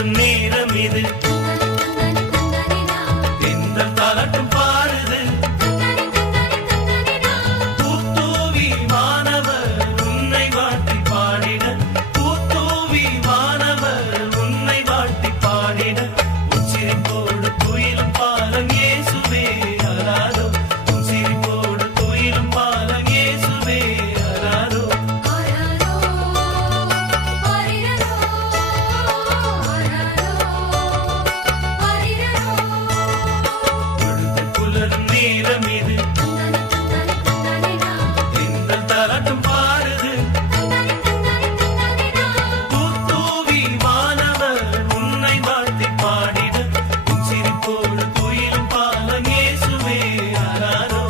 புலரும் நேரம் இது தென்றல் தாலாட்டும் பாடுது பூத்தூவி வானவர் உன்னை வாழ்த்தி பாடிட பூத்தூவி வானவர் உன்னை வாழ்த்தி பாடிட உச்சிரிப்போடு குயிலும் பாலம் இயேசுவே அராரோ உச்சிரிப்போடு குயிலும் பாலம் இயேசுவே அராரோ புலரும் நேரம் இது தென்றல் தாலாட்டும் பாடுது பூத்தூவி வானவர் உன்னை வாழ்த்தி பாடிட உச்சிரிப்போடு குயிலும் பாலம் இயேசுவே அராரோ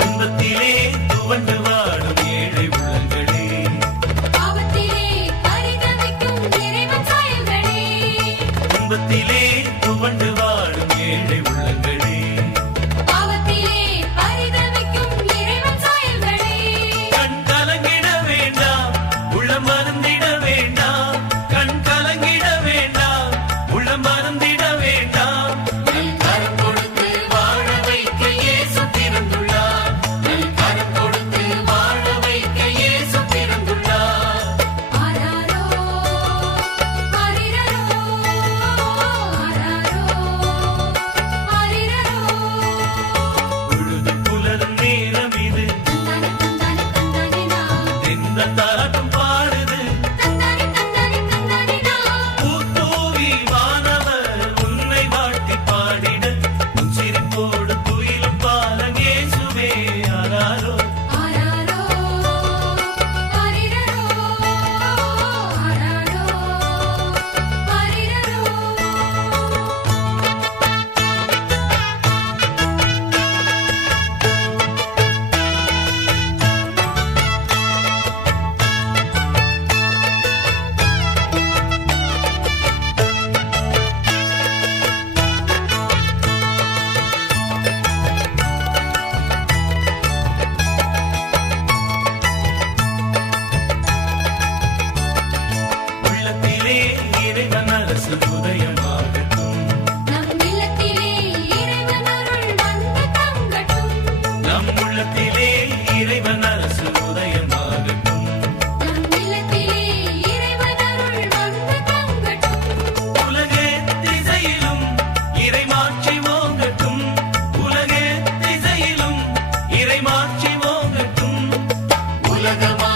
துன்பத்திலே துவண்டு வாடும் ஏழை உள்ளங்களே துன்பத்திலே துவண்டு வாடும் ஏழை உள்ளங்களே கண் கலங்கிட வேண்டாம் உள்ளம் மருந்திட வேண்டாம் கண் கலங்கிட வேண்டாம் உள்ளம் மருந்திட வேண்டாம் நல் கரம் கொடுத்து வாழ வைக்க இயேசு பிறந்துள்ளார் நல் கரம் கொடுத்து வாழ வைக்க இயேசு பிறந்துள்ளார் பொழுது புலரும் நேரம் இது தென்றல் தாலாட்டும் பாடுது பூத்தூவி வானவர் உன்னை வாழ்த்தி பாடிட உச்சிரிப்போடு குயிலும் பாலம் இயேசுவே அராரோ உள்ளத்திலே இறைவன் அரசு உதயமாகட்டும் நம் உள்ளத்திலே இறைவன் அரசு உதயமாகட்டும் உலகே திசையிலும் இறைமாட்சி ஓங்கட்டும் உலகே திசையிலும் இறைமாட்சி ஓங்கட்டும் உலகமா